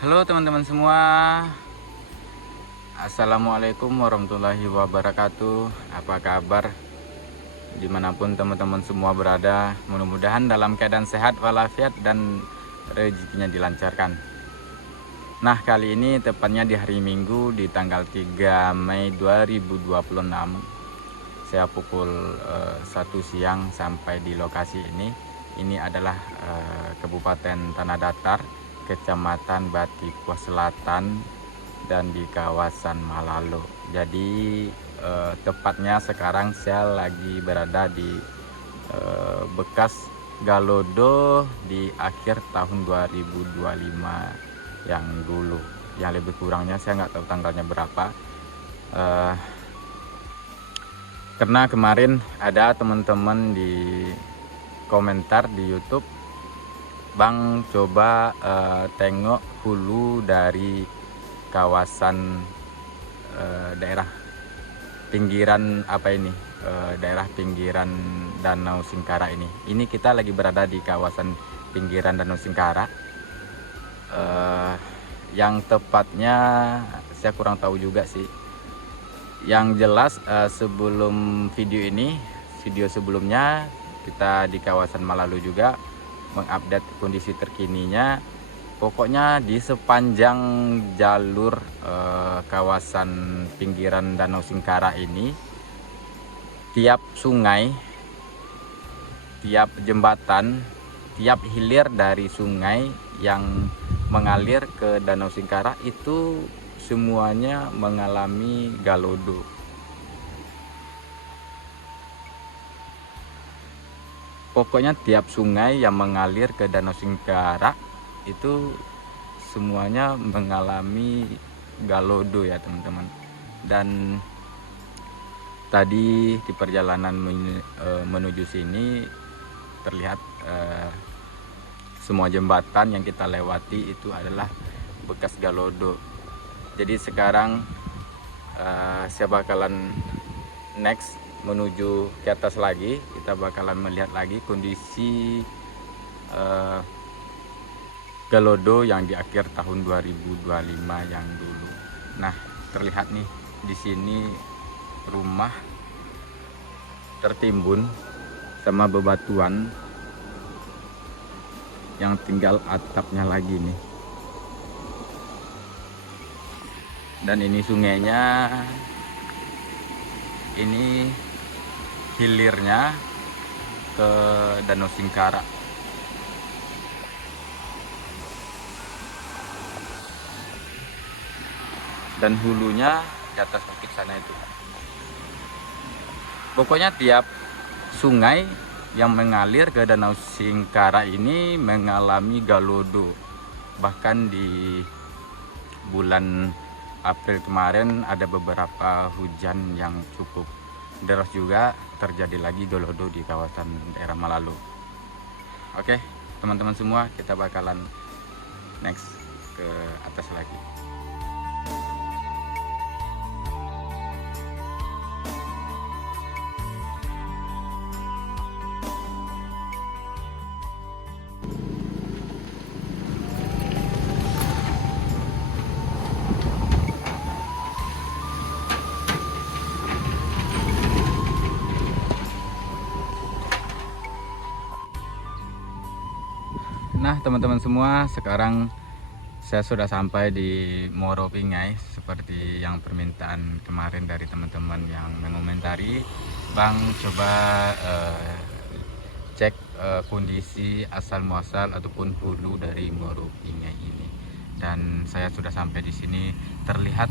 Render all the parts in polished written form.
Halo teman-teman semua, Assalamualaikum warahmatullahi wabarakatuh. Apa kabar? Dimanapun teman-teman semua berada, mudah-mudahan dalam keadaan sehat walafiat dan rezekinya dilancarkan. Nah, kali ini tepatnya di hari Minggu di tanggal 3 Mei 2026, saya pukul 1 siang sampai di lokasi ini. Ini adalah Kabupaten Tanah Datar, Kecamatan Batikuah Selatan, dan di kawasan Malalo. Jadi tepatnya sekarang saya lagi berada di bekas Galodo di akhir tahun 2025 yang dulu. Yang lebih kurangnya saya nggak tahu tanggalnya berapa. Karena kemarin ada teman-teman di komentar di YouTube, Bang, coba tengok hulu dari kawasan daerah pinggiran daerah pinggiran Danau Singkara ini. Ini kita lagi berada di kawasan pinggiran Danau Singkara. Yang tepatnya saya kurang tahu juga sih. Yang jelas sebelum video sebelumnya kita di kawasan Malalo juga mengupdate kondisi terkininya. Pokoknya di sepanjang jalur kawasan pinggiran Danau Singkara ini, tiap sungai, tiap jembatan, tiap hilir dari sungai yang mengalir ke Danau Singkara itu semuanya mengalami galodo. Pokoknya tiap sungai yang mengalir ke Danau Singkara itu semuanya mengalami galodo ya teman-teman. Dan tadi di perjalanan menuju sini terlihat semua jembatan yang kita lewati itu adalah bekas galodo. Jadi sekarang saya bakalan next menuju ke atas lagi. Kita bakalan melihat lagi kondisi galodo yang di akhir tahun 2025 yang dulu. Nah, terlihat nih di sini rumah tertimbun sama bebatuan yang tinggal atapnya lagi nih. Dan ini sungainya, ini hilirnya ke Danau Singkara. Dan hulunya di atas bukit sana itu. Pokoknya tiap sungai yang mengalir ke Danau Singkara ini mengalami galodo. Bahkan di bulan April kemarin ada beberapa hujan yang cukup deras juga, terjadi lagi galodo di kawasan daerah Malalo. Oke, teman-teman semua, kita bakalan next ke atas lagi. Nah teman-teman semua, sekarang saya sudah sampai di Moro Pingai seperti yang permintaan kemarin dari teman-teman yang mengomentari, Bang, coba cek kondisi asal muasal ataupun hulu dari Moro Pingai ini. Dan saya sudah sampai di sini, terlihat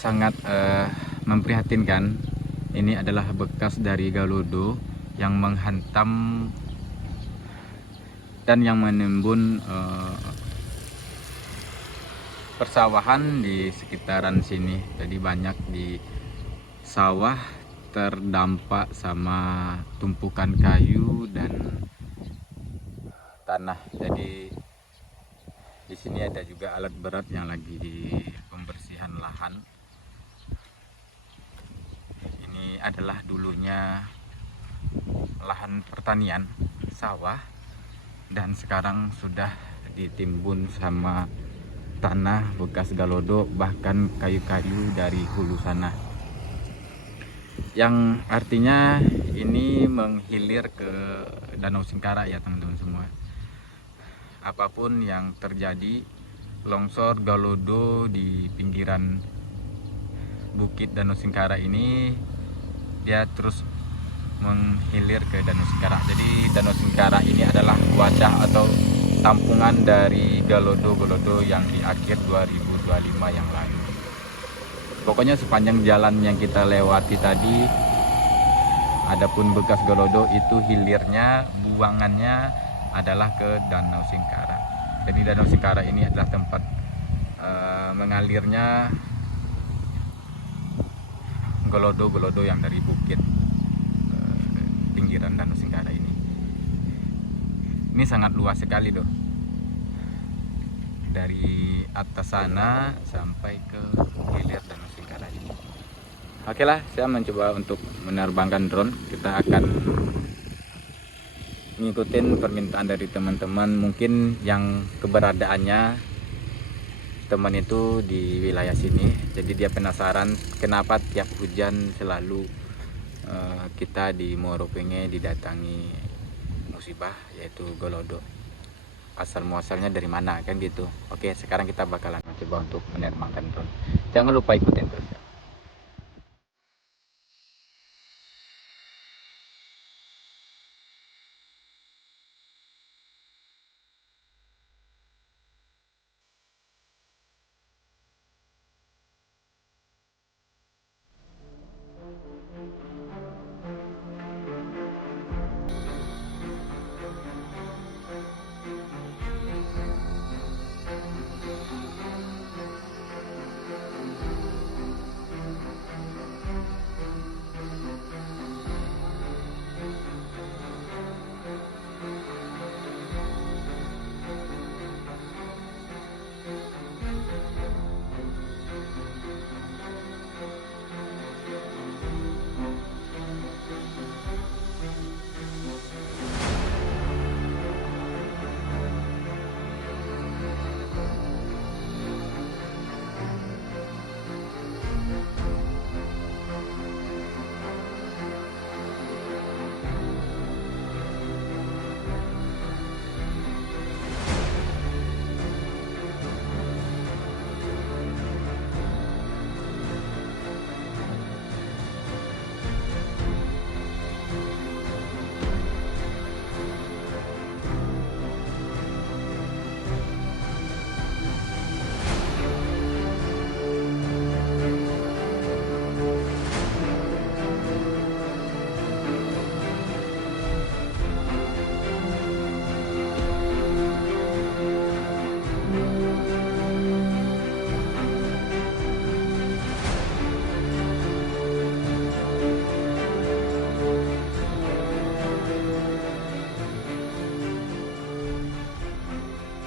sangat memprihatinkan. Ini adalah bekas dari galodo yang menghantam dan yang menimbun persawahan di sekitaran sini. Jadi banyak di sawah terdampak sama tumpukan kayu dan tanah. Jadi di sini ada juga alat berat yang lagi di pembersihan lahan. Ini adalah dulunya lahan pertanian sawah, dan sekarang sudah ditimbun sama tanah bekas galodo, bahkan kayu-kayu dari hulu sana, yang artinya ini menghilir ke Danau Singkara ya teman-teman semua. Apapun yang terjadi, longsor galodo di pinggiran bukit Danau Singkara ini dia terus menghilir ke Danau Singkara. Jadi Danau Singkara ini adalah wadah atau tampungan dari galodo-galodo yang di akhir 2025 yang lalu. Pokoknya sepanjang jalan yang kita lewati tadi, adapun bekas galodo itu hilirnya, buangannya adalah ke Danau Singkara. Jadi Danau Singkara ini adalah tempat mengalirnya galodo-galodo yang dari bukit pinggiran Danau Singkara ini. Ini sangat luas sekali loh, dari atas sana sampai ke hilir Danau Singkara ini. Oke lah, saya mencoba untuk menerbangkan drone. Kita akan ngikutin permintaan dari teman-teman, mungkin yang keberadaannya teman itu di wilayah sini, jadi dia penasaran kenapa tiap hujan selalu kita di Muaro Penge didatangi musibah yaitu galodo. Asal muasalnya dari mana kan gitu. Oke, sekarang kita bakalan coba untuk menerbangkan drone. Jangan lupa ikutin terus ya.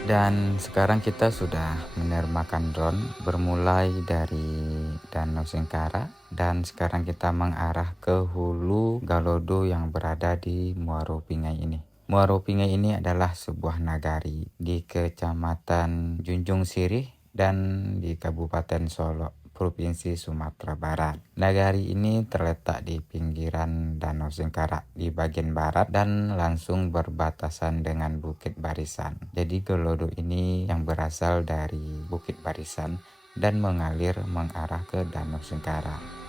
Dan sekarang kita sudah menerbangkan drone bermulai dari Danau Singkara, dan sekarang kita mengarah ke hulu galodo yang berada di Muaro Pingai ini. Muaro Pingai ini adalah sebuah nagari di Kecamatan Junjung Sirih dan di Kabupaten Solok, Provinsi Sumatera Barat. Nagari ini terletak di pinggiran Danau Singkara di bagian barat dan langsung berbatasan dengan Bukit Barisan. Jadi galodo ini yang berasal dari Bukit Barisan dan mengalir mengarah ke Danau Singkara.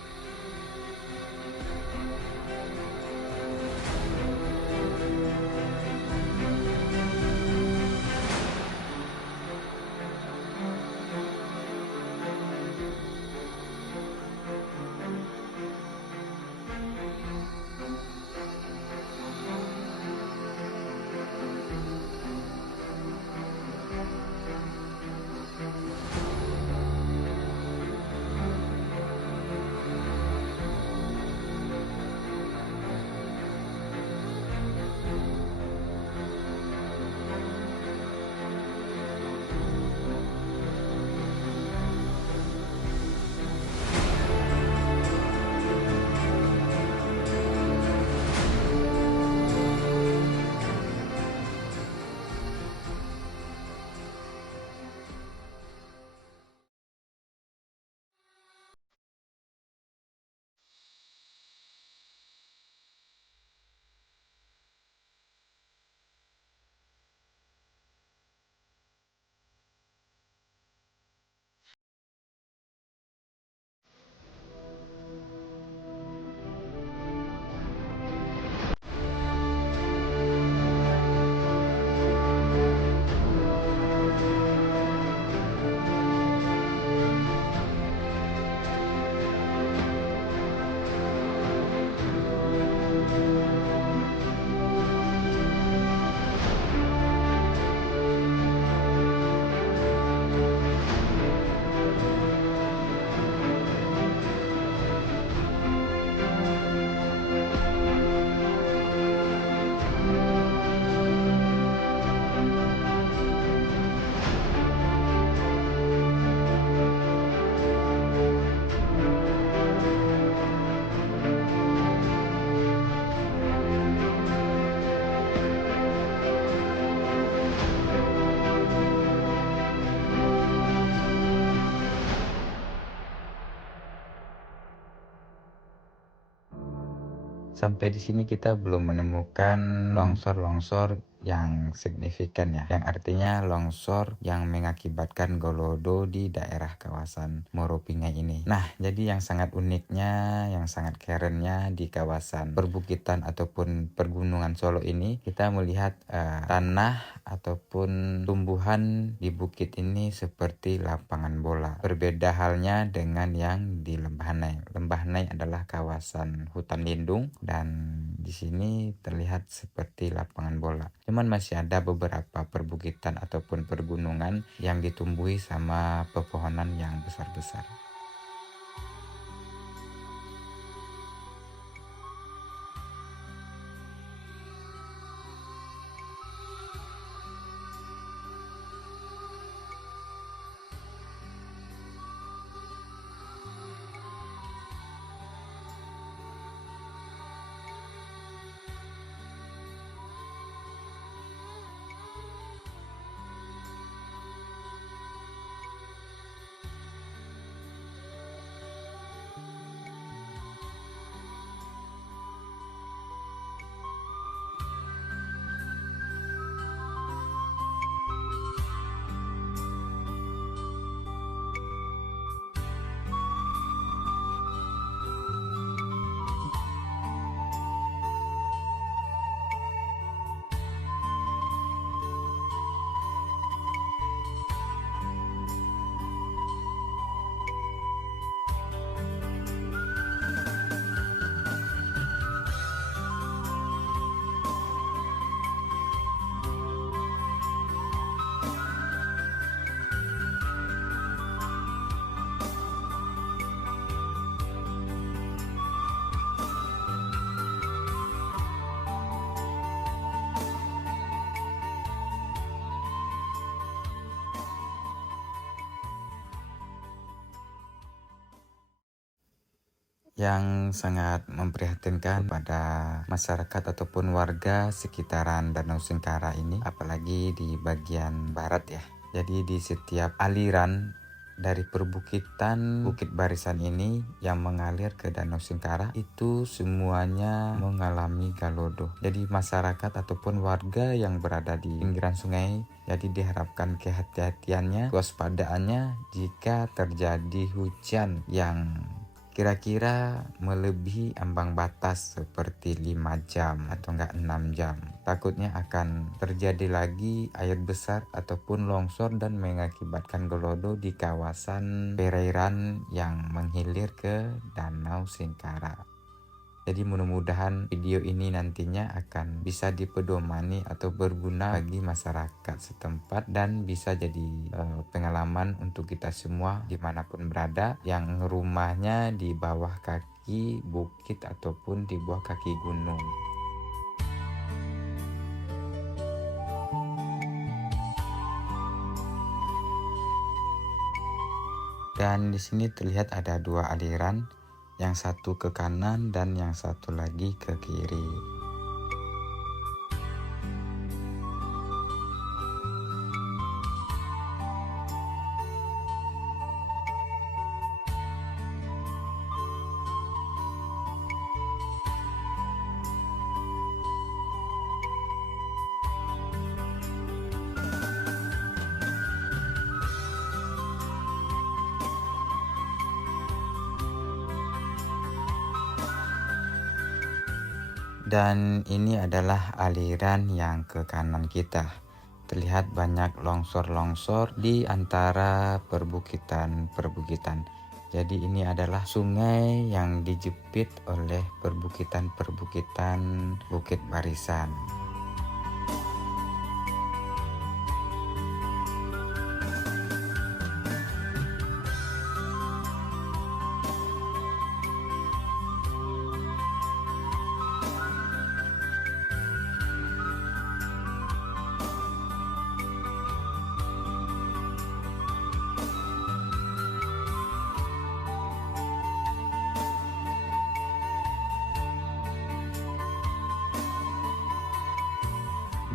Sampai di sini kita belum menemukan longsor-longsor yang signifikan ya, yang artinya longsor yang mengakibatkan golodo di daerah kawasan Moropingai ini. Nah, jadi yang sangat uniknya, yang sangat kerennya di kawasan perbukitan ataupun pergunungan Solo ini, kita melihat tanah ataupun tumbuhan di bukit ini seperti lapangan bola. Berbeda halnya dengan yang di Lembahanai. Lembahanai adalah kawasan hutan lindung dan di sini terlihat seperti lapangan bola. Cuman masih ada beberapa perbukitan ataupun pergunungan yang ditumbuhi sama pepohonan yang besar-besar. Yang sangat memprihatinkan pada masyarakat ataupun warga sekitaran Danau Singkara ini, apalagi di bagian barat ya. Jadi di setiap aliran dari perbukitan Bukit Barisan ini yang mengalir ke Danau Singkara itu semuanya mengalami galodo. Jadi masyarakat ataupun warga yang berada di pinggiran sungai, jadi diharapkan kehati-hatiannya, kewaspadaannya jika terjadi hujan yang kira-kira melebihi ambang batas seperti 5 jam atau enggak 6 jam. Takutnya akan terjadi lagi air besar ataupun longsor dan mengakibatkan golodo di kawasan perairan yang menghilir ke Danau Singkara. Jadi mudah-mudahan video ini nantinya akan bisa dipedomani atau berguna bagi masyarakat setempat dan bisa jadi pengalaman untuk kita semua dimanapun berada yang rumahnya di bawah kaki bukit ataupun di bawah kaki gunung. Dan di sini terlihat ada dua aliran, yang satu ke kanan dan yang satu lagi ke kiri. Dan ini adalah aliran yang ke kanan kita. Terlihat banyak longsor-longsor di antara perbukitan-perbukitan. Jadi ini adalah sungai yang dijepit oleh perbukitan-perbukitan Bukit Barisan.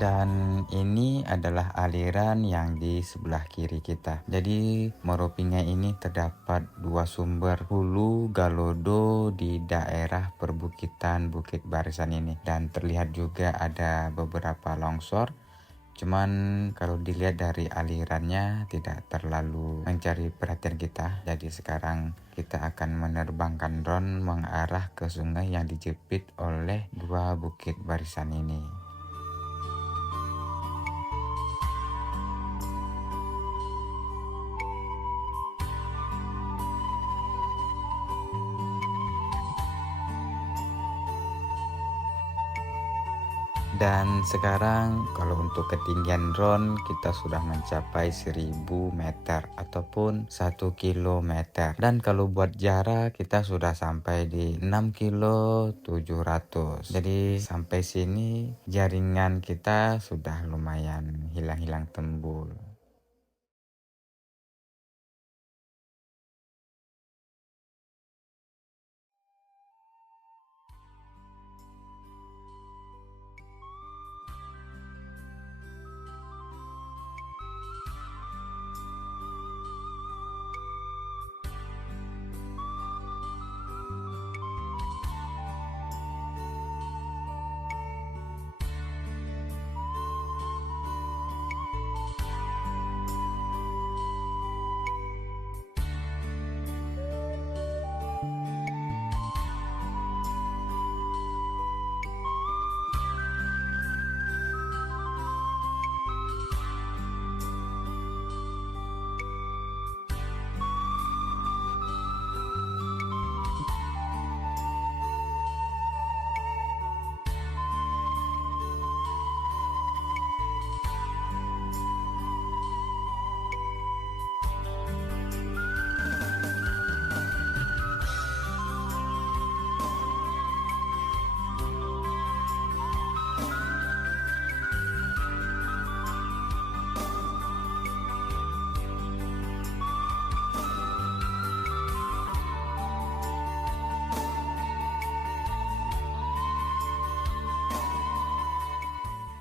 Dan ini adalah aliran yang di sebelah kiri kita. Jadi Meropingai ini terdapat dua sumber hulu Galodo di daerah perbukitan Bukit Barisan ini. Dan terlihat juga ada beberapa longsor. Cuman kalau dilihat dari alirannya tidak terlalu mencari perhatian kita. Jadi sekarang kita akan menerbangkan drone mengarah ke sungai yang dijepit oleh dua bukit barisan ini. Dan sekarang kalau untuk ketinggian drone kita sudah mencapai 1000 meter ataupun 1 kilometer. Dan kalau buat jarak kita sudah sampai di 6 kilo 700. Jadi sampai sini jaringan kita sudah lumayan hilang-hilang tembul.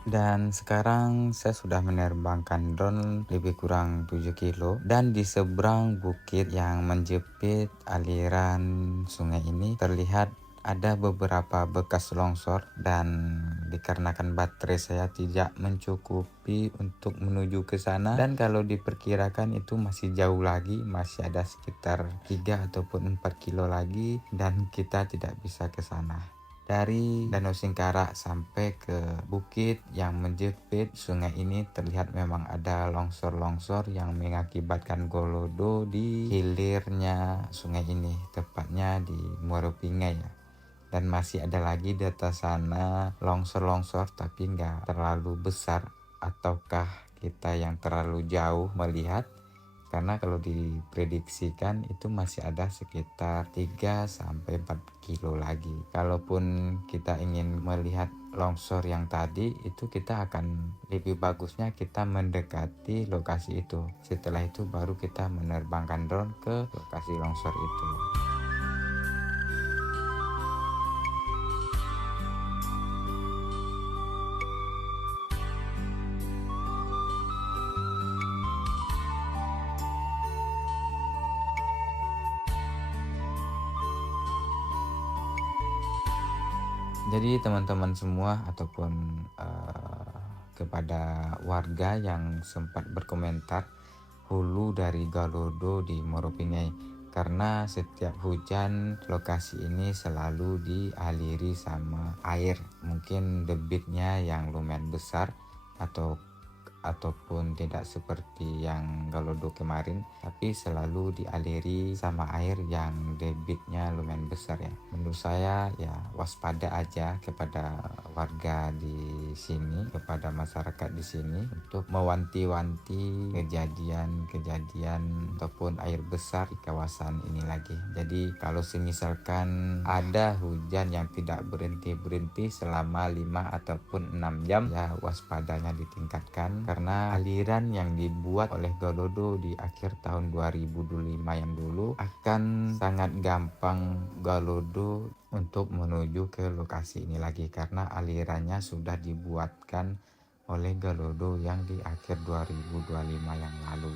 Dan sekarang saya sudah menerbangkan drone lebih kurang 7 kilo. Dan di seberang bukit yang menjepit aliran sungai ini terlihat ada beberapa bekas longsor. Dan dikarenakan baterai saya tidak mencukupi untuk menuju ke sana. Dan kalau diperkirakan itu masih jauh lagi. Masih ada sekitar 3 ataupun 4 kilo lagi. Dan kita tidak bisa ke sana. Dari Danau Singkara sampai ke bukit yang menjepit sungai ini terlihat memang ada longsor-longsor yang mengakibatkan Golodo di hilirnya sungai ini, tepatnya di Meropingai ya. Dan masih ada lagi di atas sana longsor-longsor tapi nggak terlalu besar, ataukah kita yang terlalu jauh melihat. Karena kalau diprediksikan itu masih ada sekitar 3-4 kilo lagi. Kalaupun kita ingin melihat longsor yang tadi, itu kita akan lebih bagusnya kita mendekati lokasi itu. Setelah itu baru kita menerbangkan drone ke lokasi longsor itu. Jadi teman-teman semua ataupun kepada warga yang sempat berkomentar hulu dari Galodo di Meropingai, karena setiap hujan lokasi ini selalu dialiri sama air, mungkin debitnya yang lumayan besar ataupun tidak seperti yang Galodo kemarin, tapi selalu dialiri sama air yang debitnya lumayan besar ya. Menurut saya ya waspada aja kepada warga di sini, kepada masyarakat di sini untuk mewanti-wanti kejadian ataupun air besar di kawasan ini lagi. Jadi kalau semisalkan ada hujan yang tidak berhenti-berhenti selama 5 ataupun 6 jam ya waspadanya ditingkatkan, karena aliran yang dibuat oleh Galodo di akhir tahun 2025 yang dulu akan sangat gampang Galodo untuk menuju ke lokasi ini lagi, karena alirannya sudah dibuatkan oleh Galodo yang di akhir 2025 yang lalu.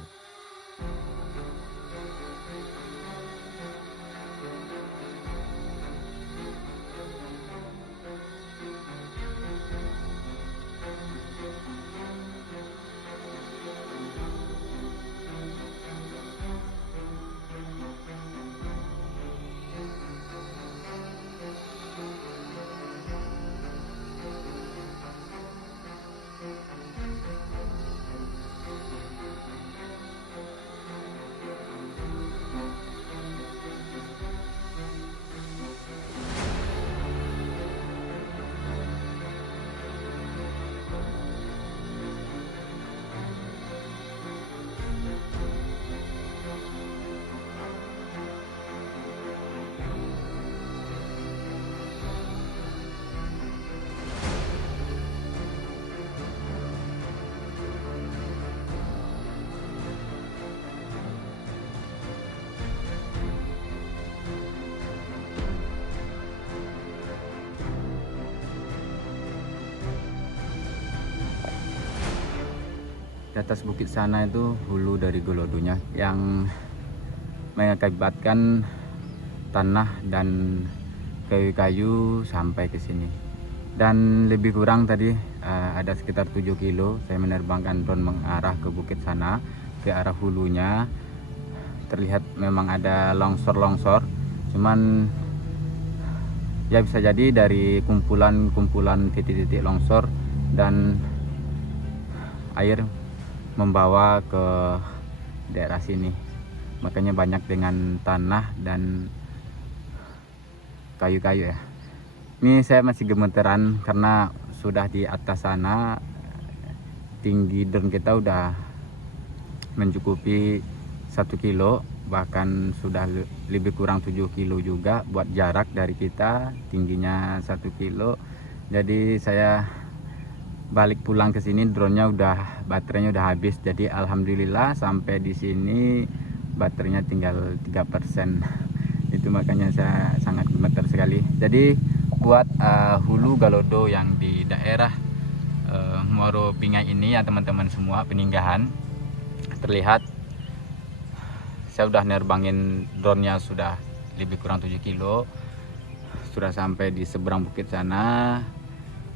Di atas bukit sana itu hulu dari Golodonya yang mengakibatkan tanah dan kayu-kayu sampai ke sini. Dan lebih kurang tadi ada sekitar 7 kilo saya menerbangkan drone mengarah ke bukit sana, ke arah hulunya. Terlihat memang ada longsor-longsor, cuman ya bisa jadi dari kumpulan-kumpulan titik-titik longsor dan air membawa ke daerah sini, makanya banyak dengan tanah dan kayu-kayu ya. Ini saya masih gemeteran karena sudah di atas sana, tinggi drone kita udah mencukupi 1 kilo, bahkan sudah lebih kurang 7 kilo juga buat jarak dari kita, tingginya 1 kilo. Jadi saya balik pulang ke sini, drone-nya baterainya udah habis. Jadi alhamdulillah sampai di sini baterainya tinggal 3%. Itu makanya saya sangat gemeter sekali. Jadi buat hulu Galodo yang di daerah Muaro Pingai ini ya teman-teman semua, peninggahan, terlihat saya udah nerbangin drone-nya sudah lebih kurang 7 kilo, sudah sampai di seberang bukit sana.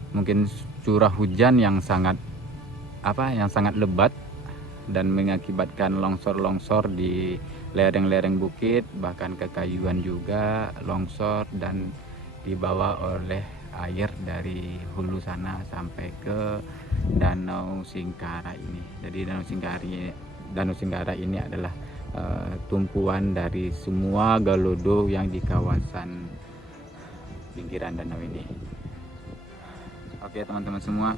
Mungkin curah hujan yang sangat lebat dan mengakibatkan longsor-longsor di lereng-lereng bukit, bahkan kekayuan juga longsor dan dibawa oleh air dari hulu sana sampai ke Danau Singkara ini. Jadi Danau Singkara ini adalah tumpuan dari semua Galodo yang di kawasan pinggiran danau ini. Oke teman-teman semua,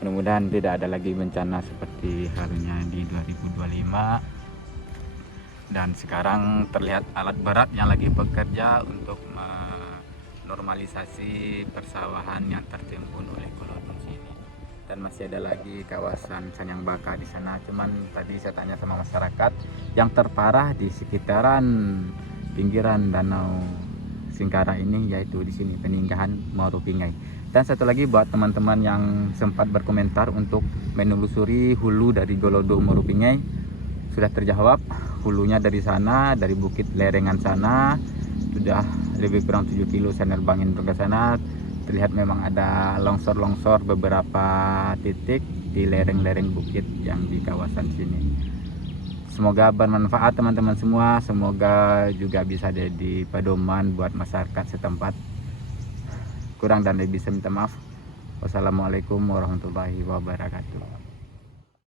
mudah-mudahan tidak ada lagi bencana seperti halnya di 2025. Dan sekarang terlihat alat berat yang lagi bekerja untuk menormalisasi persawahan yang tertimbun oleh Galodo sini. Dan masih ada lagi kawasan Sanyang Baka di sana. Cuman tadi saya tanya sama masyarakat, yang terparah di sekitaran pinggiran Danau Singkara ini yaitu di sini peninggahan Muaro Pingai. Dan satu lagi buat teman-teman yang sempat berkomentar untuk menelusuri hulu dari Galodo Muaro Pingai, sudah terjawab. Hulunya dari sana, dari bukit lerengan sana, sudah lebih kurang 7 kilo saya nerbangin ke sana. Terlihat memang ada longsor-longsor beberapa titik di lereng-lereng bukit yang di kawasan sini. Semoga bermanfaat teman-teman semua, semoga juga bisa jadi pedoman buat masyarakat setempat. Kurang dan lebih saya minta maaf. Wassalamualaikum warahmatullahi wabarakatuh.